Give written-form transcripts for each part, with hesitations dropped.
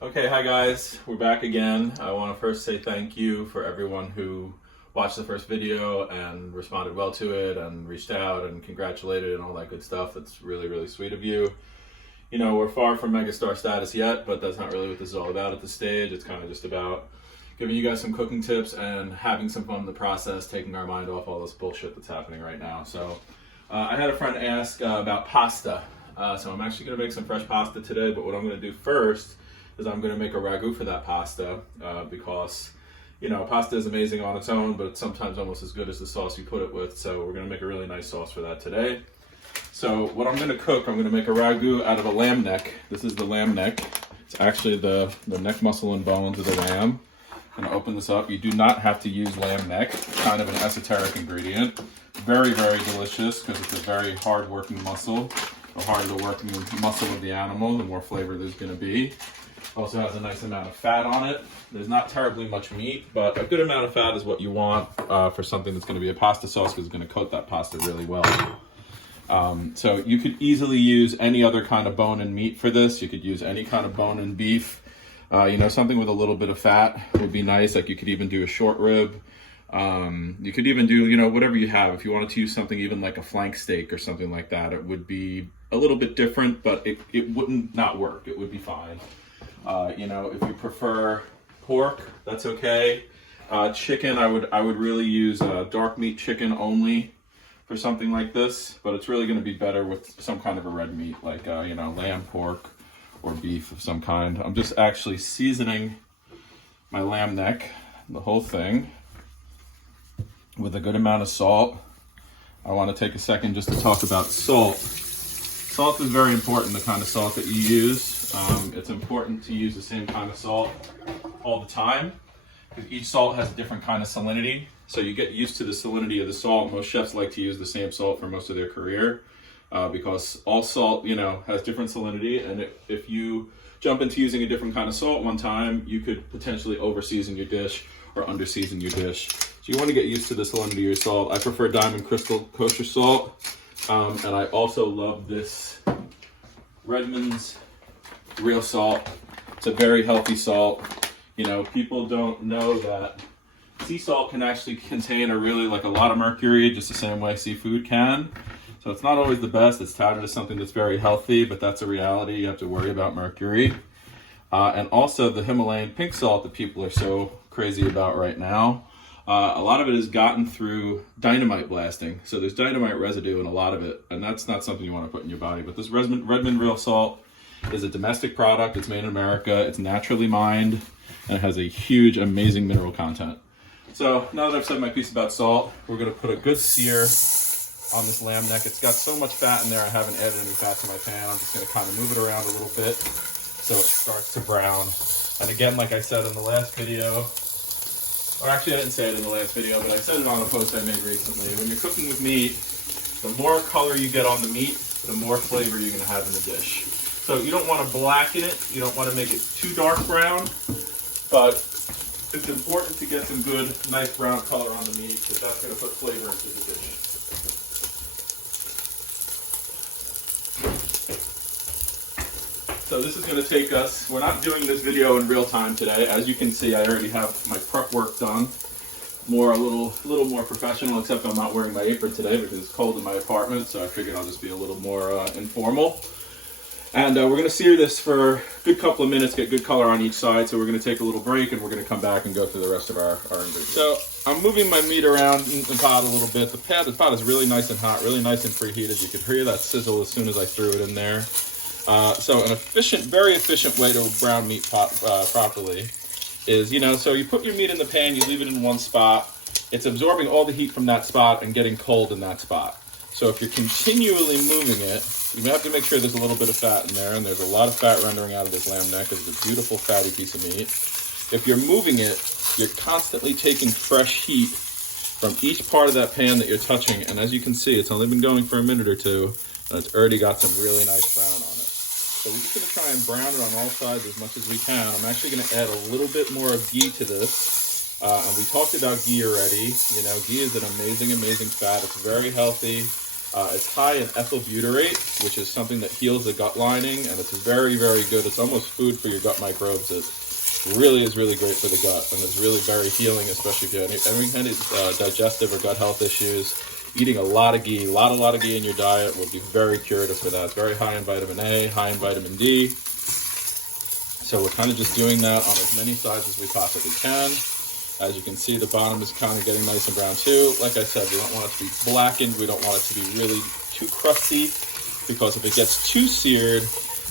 Okay, hi guys, we're back again. I want to first say thank you for everyone who watched the first video and responded well to it and reached out and congratulated and all that good stuff. That's really, really sweet of you. You know, we're far from megastar status yet, but that's not really what this is all about at this stage. It's kind of just about giving you guys some cooking tips and having some fun in the process, taking our mind off all this bullshit that's happening right now. So I had a friend ask about pasta. So I'm actually going to make some fresh pasta today, but what I'm going to do first is I'm going to make a ragu for that pasta because, you know, pasta is amazing on its own, but it's sometimes almost as good as the sauce you put it with. So we're going to make a really nice sauce for that today. So what I'm going to cook, I'm going to make a ragu out of a lamb neck. This is the lamb neck. It's actually the neck muscle and bones of the lamb. I'm going to open this up. You do not have to use lamb neck. It's kind of an esoteric ingredient. Very, very delicious because it's a very hard-working muscle. The harder the working muscle of the animal, the more flavor there's going to be. Also has a nice amount of fat on it. There's not terribly much meat, but a good amount of fat is what you want for something that's going to be a pasta sauce because it's going to coat that pasta really well. So you could easily use any other kind of bone and meat for this. You could use any kind of bone and beef. You know, something with a little bit of fat would be nice. Like you could even do a short rib. You could even do, you know, whatever you have. If you wanted to use something even like a flank steak or something like that, it would be a little bit different, but it wouldn't not work. It would be fine. You know, if you prefer pork, that's okay. Chicken, I would really use dark meat chicken only for something like this, but it's really going to be better with some kind of a red meat, like, you know, lamb, pork, or beef of some kind. I'm just actually seasoning my lamb neck, the whole thing, with a good amount of salt. I want to take a second just to talk about salt. Salt is very important, the kind of salt that you use. It's important to use the same kind of salt all the time because each salt has a different kind of salinity. So you get used to the salinity of the salt. Most chefs like to use the same salt for most of their career because all salt, you know, has different salinity. And if you jump into using a different kind of salt one time, you could potentially over-season your dish or under-season your dish. So you want to get used to the salinity of your salt. I prefer Diamond Crystal kosher salt. And I also love this Redmond's real salt. It's a very healthy salt. You know, people don't know that sea salt can actually contain a lot of mercury, just the same way seafood can. So it's not always the best. It's touted as something that's very healthy, but that's a reality. You have to worry about mercury. And also the Himalayan pink salt that people are so crazy about right now. A lot of it is gotten through dynamite blasting. So there's dynamite residue in a lot of it, and that's not something you want to put in your body. But this Redmond Real Salt is a domestic product. It's made in America. It's naturally mined, and it has a huge, amazing mineral content. So now that I've said my piece about salt, we're going to put a good sear on this lamb neck. It's got so much fat in there, I haven't added any fat to my pan. I'm just going to kind of move it around a little bit so it starts to brown. And again, like I said in the last video, or actually I didn't say it in the last video, but I said it on a post I made recently. When you're cooking with meat, the more color you get on the meat, the more flavor you're going to have in the dish. So you don't want to blacken it, you don't want to make it too dark brown, but it's important to get some good, nice brown color on the meat because that's going to put flavor into the dish. So this is going to take us, we're not doing this video in real time today. As you can see, I already have my prep work done. A little more professional, except I'm not wearing my apron today because it's cold in my apartment, so I figured I'll just be a little more informal. And we're going to sear this for a good couple of minutes, get good color on each side. So we're going to take a little break and we're going to come back and go through the rest of our ingredients. So I'm moving my meat around in the pot a little bit. The pot is really nice and hot, really nice and preheated. You could hear that sizzle as soon as I threw it in there. So an very efficient way to brown meat properly is, you know, so you put your meat in the pan, you leave it in one spot. It's absorbing all the heat from that spot and getting cold in that spot. So if you're continually moving it, you have to make sure there's a little bit of fat in there, and there's a lot of fat rendering out of this lamb neck. It's a beautiful fatty piece of meat. If you're moving it, you're constantly taking fresh heat from each part of that pan that you're touching, and as you can see, it's only been going for a minute or two, and it's already got some really nice brown on it. So we're just going to try and brown it on all sides as much as we can. I'm actually going to add a little bit more of ghee to this, and we talked about ghee already. You know, ghee is an amazing, amazing fat. It's very healthy. It's high in ethyl butyrate, which is something that heals the gut lining, and it's very, very good. It's almost food for your gut microbes. It really is really great for the gut, and it's really very healing, especially if you have any kind of digestive or gut health issues. Eating a lot of ghee, a lot of ghee in your diet will be very curative for that. It's very high in vitamin A, high in vitamin D. So we're kind of just doing that on as many sides as we possibly can. As you can see, the bottom is kind of getting nice and brown too. Like I said, we don't want it to be blackened. We don't want it to be really too crusty, because if it gets too seared,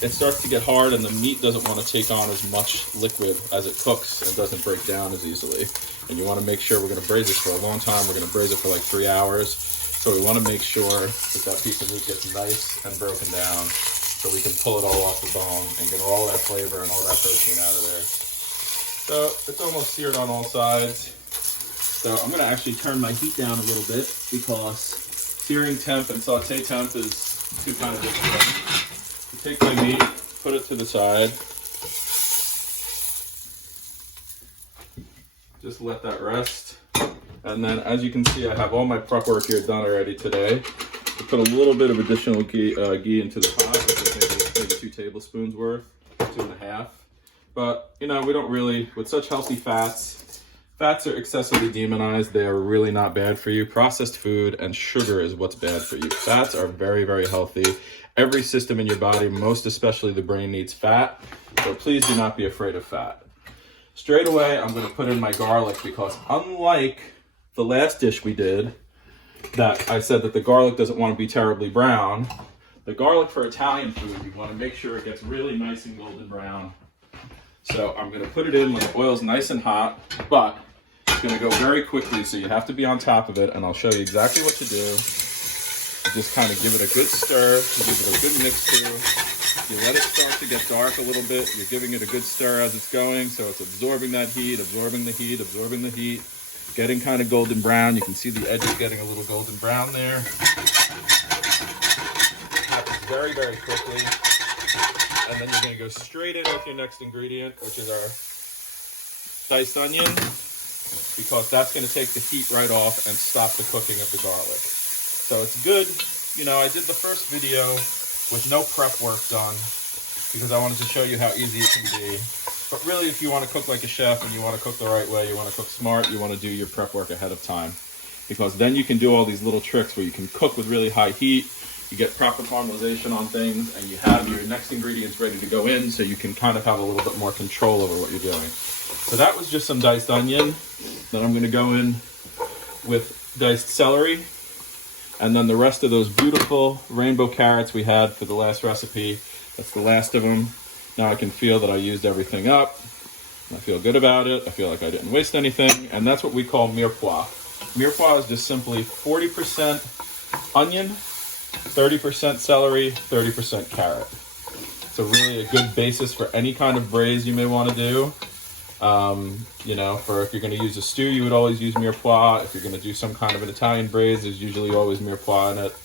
it starts to get hard and the meat doesn't want to take on as much liquid as it cooks and doesn't break down as easily. And you want to make sure, we're going to braise this for a long time. We're going to braise it for like 3 hours. So we want to make sure that that piece of meat gets nice and broken down, so we can pull it all off the bone and get all that flavor and all that protein out of there. So it's almost seared on all sides. So I'm going to actually turn my heat down a little bit, because searing temp and saute temp is two kind of different things. Take my meat, put it to the side. Just let that rest. And then, as you can see, I have all my prep work here done already today. I put a little bit of additional ghee into the pot, which is maybe 2 tablespoons worth, 2.5. But, you know, we don't really, with such healthy fats are excessively demonized. They are really not bad for you. Processed food and sugar is what's bad for you. Fats are very, very healthy. Every system in your body, most especially the brain, needs fat. So please do not be afraid of fat. Straight away, I'm going to put in my garlic, because unlike the last dish we did, that I said that the garlic doesn't want to be terribly brown, the garlic for Italian food, you want to make sure it gets really nice and golden brown. So I'm going to put it in when the oil's nice and hot, but it's going to go very quickly, so you have to be on top of it, and I'll show you exactly what to do. Just kind of give it a good stir, give it a good mix through. You let it start to get dark a little bit. You're giving it a good stir as it's going, so it's absorbing that heat, absorbing the heat, absorbing the heat, getting kind of golden brown. You can see the edges getting a little golden brown there. It happens very, very quickly. And then you're going to go straight in with your next ingredient, which is our diced onion, because that's going to take the heat right off and stop the cooking of the garlic. So it's good, you know, I did the first video with no prep work done, because I wanted to show you how easy it can be. But really, if you want to cook like a chef and you want to cook the right way, you want to cook smart, you want to do your prep work ahead of time. Because then you can do all these little tricks where you can cook with really high heat, you get proper caramelization on things, and you have your next ingredients ready to go in, so you can kind of have a little bit more control over what you're doing. So that was just some diced onion. Then I'm going to go in with diced celery. And then the rest of those beautiful rainbow carrots we had for the last recipe. That's the last of them. Now I can feel that I used everything up. I feel good about it. I feel like I didn't waste anything. And that's what we call mirepoix. Mirepoix is just simply 40% onion, 30% celery, 30% carrot. So really a good basis for any kind of braise you may want to do. You know, for if you're going to use a stew, you would always use mirepoix. If you're going to do some kind of an Italian braise, there's usually always mirepoix in it.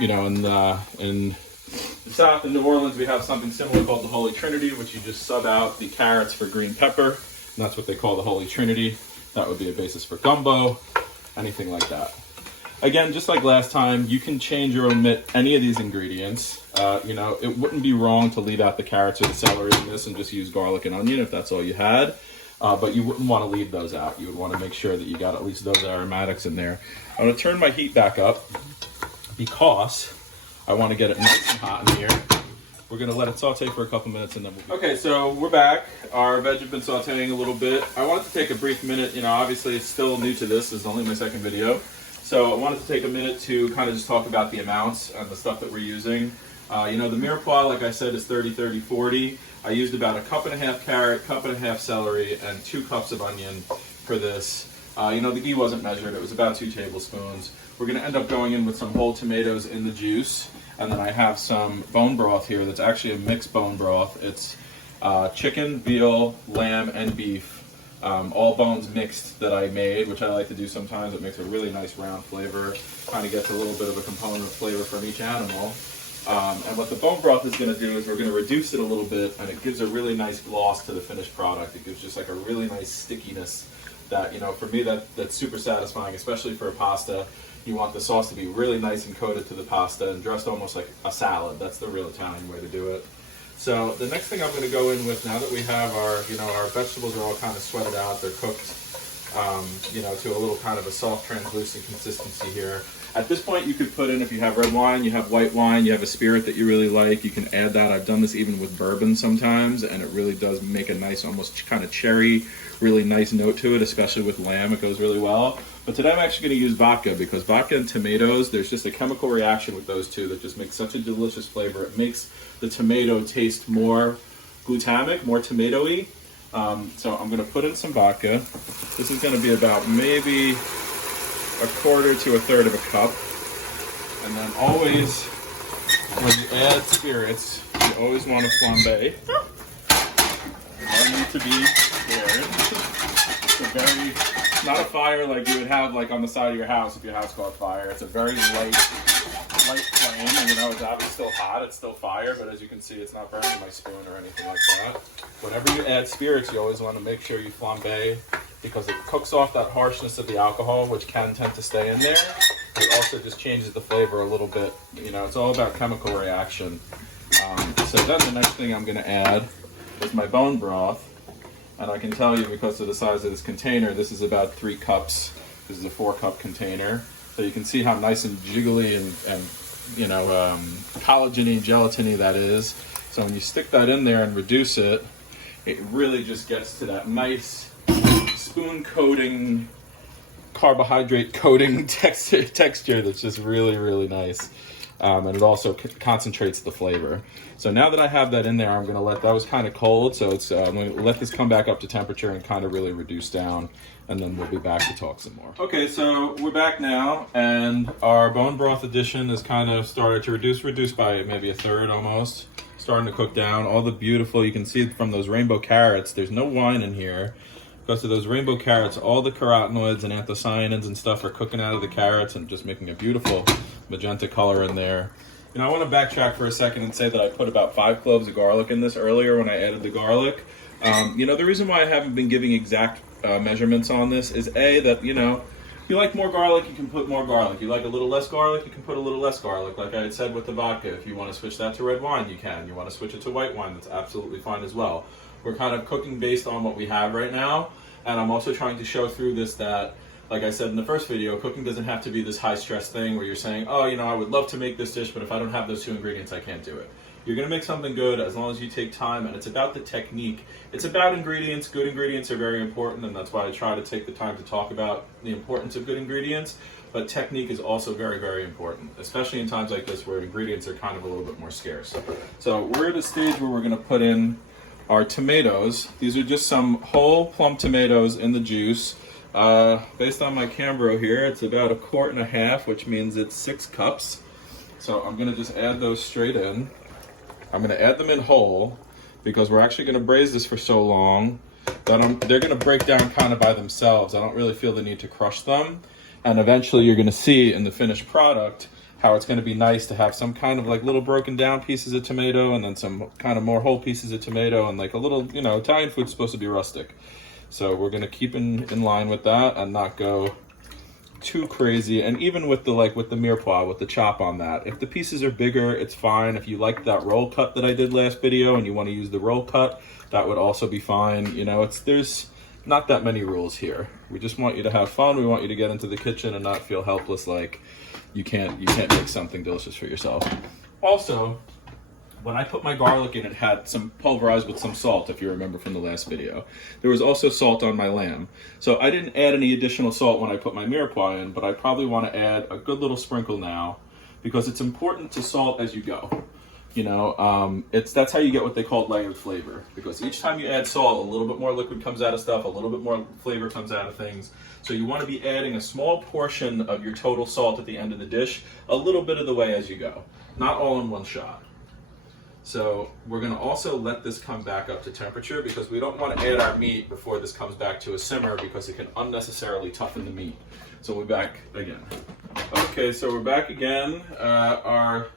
You know, in the South, in New Orleans, we have something similar called the Holy Trinity, which you just sub out the carrots for green pepper, and that's what they call the Holy Trinity. That would be a basis for gumbo, anything like that. Again, just like last time, you can change or omit any of these ingredients. You know, it wouldn't be wrong to leave out the carrots or the celery in this and just use garlic and onion if that's all you had. But you wouldn't want to leave those out. You would want to make sure that you got at least those aromatics in there. I'm going to turn my heat back up because I want to get it nice and hot in here. We're going to let it saute for a couple minutes and then we'll be... Okay, so we're back. Our veg has been sauteing a little bit. I wanted to take a brief minute. You know, obviously it's still new to this. This is only my second video. So I wanted to take a minute to kind of just talk about the amounts and the stuff that we're using. You know, the mirepoix, like I said, is 30-30-40. I used about 1.5 cups carrot, 1.5 cups celery, and 2 cups of onion for this. You know, the ghee wasn't measured. It was about 2 tablespoons. We're going to end up going in with some whole tomatoes in the juice. And then I have some bone broth here that's actually a mixed bone broth. It's chicken, veal, lamb, and beef. All bones mixed that I made, which I like to do sometimes. It makes a really nice round flavor. Kind of gets a little bit of a component of flavor from each animal. And what the bone broth is going to do is we're going to reduce it a little bit, and it gives a really nice gloss to the finished product. It gives just like a really nice stickiness that, you know, for me that's super satisfying, especially for a pasta. You want the sauce to be really nice and coated to the pasta and dressed almost like a salad. That's the real Italian way to do it. So the next thing I'm going to go in with, now that we have our, our vegetables are all kind of sweated out, they're cooked, to a little kind of a soft, translucent consistency here. At this point, you could put in, if you have red wine, you have white wine, you have a spirit that you really like, you can add that. I've done this even with bourbon sometimes, and it really does make a nice, almost kind of cherry, really nice note to it, especially with lamb. It goes really well. But today I'm actually going to use vodka, because vodka and tomatoes, there's just a chemical reaction with those two that just makes such a delicious flavor. It makes the tomato taste more glutamic, more tomatoey. So I'm going to put in some vodka. This is going to be about maybe a quarter to a third of a cup. And then always, when you add spirits, you always want to flambe. No need to be scared. It's a very, not a fire like you would have like on the side of your house if your house caught fire. It's a very light flame, and it's obviously still hot, it's still fire, but as you can see, it's not burning my spoon or anything like that. Whenever you add spirits, you always want to make sure you flambe, because it cooks off that harshness of the alcohol, which can tend to stay in there. It also just changes the flavor a little bit. It's all about chemical reaction. So then the next thing I'm going to add is my bone broth. And I can tell you, because of the size of this container, this is about 3 cups. This is a 4-cup container. So you can see how nice and jiggly and collagen-y, gelatine-y that is. So when you stick that in there and reduce it, it really just gets to that nice spoon coating, carbohydrate coating texture that's just really, really nice. And it also concentrates the flavor. So now that I have that in there, I'm going to let, that was kind of cold, so I'm going to let this come back up to temperature and kind of really reduce down, and then we'll be back to talk some more. Okay, so we're back now, and our bone broth addition is kind of started to reduce by maybe a third almost, starting to cook down. All the beautiful, you can see from those rainbow carrots, there's no wine in here. Because of those rainbow carrots, all the carotenoids and anthocyanins and stuff are cooking out of the carrots and just making a beautiful magenta color in there. I want to backtrack for a second and say that I put about 5 cloves of garlic in this earlier when I added the garlic. The reason why I haven't been giving exact measurements on this is that, if you like more garlic, you can put more garlic. You like a little less garlic, you can put a little less garlic. Like I had said with the vodka, if you want to switch that to red wine, you can. You want to switch it to white wine, that's absolutely fine as well. We're kind of cooking based on what we have right now, and I'm also trying to show through this that, like I said in the first video, cooking doesn't have to be this high-stress thing where you're saying, oh, I would love to make this dish, but if I don't have those 2 ingredients, I can't do it. You're going to make something good as long as you take time, and it's about the technique. It's about ingredients. Good ingredients are very important, and that's why I try to take the time to talk about the importance of good ingredients, but technique is also very, very important, especially in times like this where ingredients are kind of a little bit more scarce. So we're at a stage where we're going to put in our tomatoes. These are just some whole plum tomatoes in the juice. Based on my Cambro here, it's about 1.5 quarts, which means it's 6 cups. So I'm going to just add those straight in. I'm going to add them in whole because we're actually going to braise this for so long that they're going to break down kind of by themselves. I don't really feel the need to crush them. And eventually you're going to see in the finished product how it's going to be nice to have some kind of like little broken down pieces of tomato and then some kind of more whole pieces of tomato and like a little, Italian food's supposed to be rustic. So we're going to keep in line with that and not go too crazy. And even with the mirepoix, with the chop on that, if the pieces are bigger, it's fine. If you like that roll cut that I did last video and you want to use the roll cut, that would also be fine. There's not that many rules here. We just want you to have fun. We want you to get into the kitchen and not feel helpless like you can't make something delicious for yourself. Also, when I put my garlic in, it had some pulverized with some salt, if you remember from the last video. There was also salt on my lamb. So I didn't add any additional salt when I put my mirepoix in, but I probably want to add a good little sprinkle now because it's important to salt as you go. That's how you get what they call layered flavor, because each time you add salt, a little bit more liquid comes out of stuff, a little bit more flavor comes out of things. So you want to be adding a small portion of your total salt at the end of the dish, a little bit of the way as you go, not all in one shot. So we're going to also let this come back up to temperature because we don't want to add our meat before this comes back to a simmer because it can unnecessarily toughen the meat. So we're back again. Okay, so we're back again. Our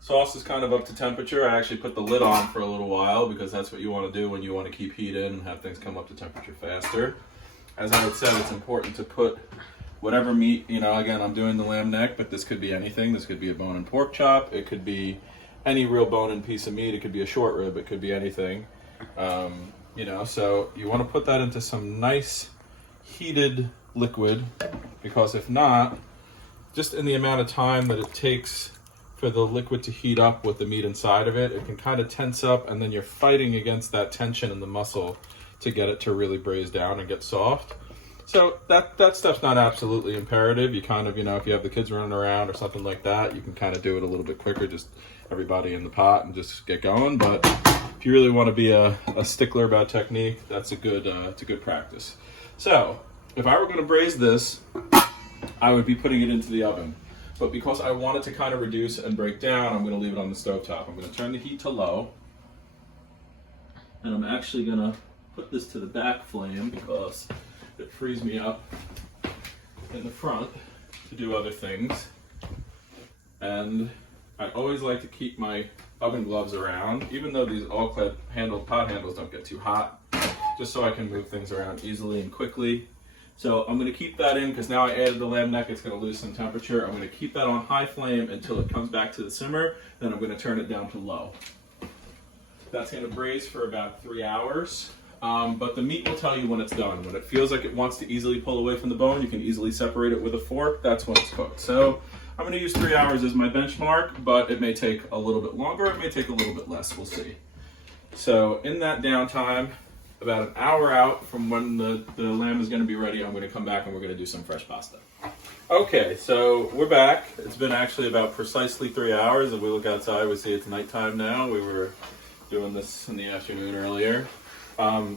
sauce is kind of up to temperature. I actually put the lid on for a little while because that's what you want to do when you want to keep heat in and have things come up to temperature faster. As I had said, it's important to put whatever meat, you know, again, I'm doing the lamb neck, but this could be anything. This could be a bone and pork chop. It could be any real bone and piece of meat. It could be a short rib. It could be anything. You know, so you want to put that into some nice heated liquid, because if not, just in the amount of time that it takes for the liquid to heat up with the meat inside of it, it can kind of tense up, and then you're fighting against that tension in the muscle to get it to really braise down and get soft. So that stuff's not absolutely imperative. You kind of, you know, if you have the kids running around or something like that, you can kind of do it a little bit quicker, just everybody in the pot and just get going. But if you really want to be a stickler about technique, that's it's a good practice. So if I were going to braise this, I would be putting it into the oven. But because I want it to kind of reduce and break down, I'm going to leave it on the stovetop. I'm going to turn the heat to low. And I'm actually going to put this to the back flame because it frees me up in the front to do other things. And I always like to keep my oven gloves around, even though these all-clad pot handles don't get too hot, just so I can move things around easily and quickly. So I'm going to keep that in because now I added the lamb neck. It's going to lose some temperature. I'm going to keep that on high flame until it comes back to the simmer. Then I'm going to turn it down to low. That's going to braise for about 3 hours. But the meat will tell you when it's done. When it feels like it wants to easily pull away from the bone, you can easily separate it with a fork. That's when it's cooked. So I'm going to use 3 hours as my benchmark, but it may take a little bit longer. It may take a little bit less. We'll see. So in that downtime, about an hour out from when the lamb is going to be ready, I'm going to come back and we're going to do some fresh pasta. Okay, so we're back. It's been actually about precisely 3 hours. If we look outside, we see it's nighttime now. We were doing this in the afternoon earlier.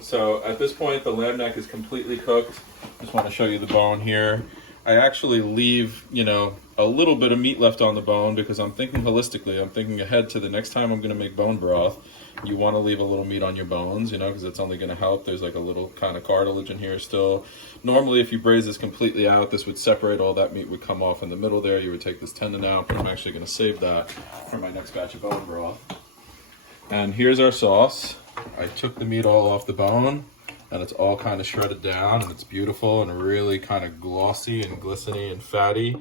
So at this point, the lamb neck is completely cooked. Just want to show you the bone here. I actually leave, you know, a little bit of meat left on the bone because I'm thinking holistically. I'm thinking ahead to the next time I'm going to make bone broth. You want to leave a little meat on your bones, you know, because it's only going to help. There's like a little kind of cartilage in here still. Normally, if you braise this completely out, this would separate. All that meat would come off in the middle there. You would take this tendon out, but I'm actually going to save that for my next batch of bone broth. And here's our sauce. I took the meat all off the bone, and it's all kind of shredded down, and it's beautiful and really kind of glossy and glistening and fatty.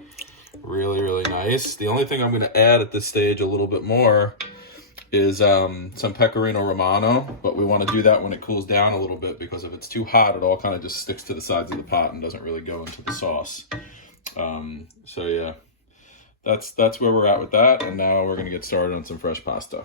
Really, really nice. The only thing I'm going to add at this stage a little bit more is some pecorino romano, but we want to do that when it cools down a little bit, because if it's too hot, it all kind of just sticks to the sides of the pot and doesn't really go into the sauce. So yeah, that's where we're at with that, and now we're going to get started on some fresh pasta.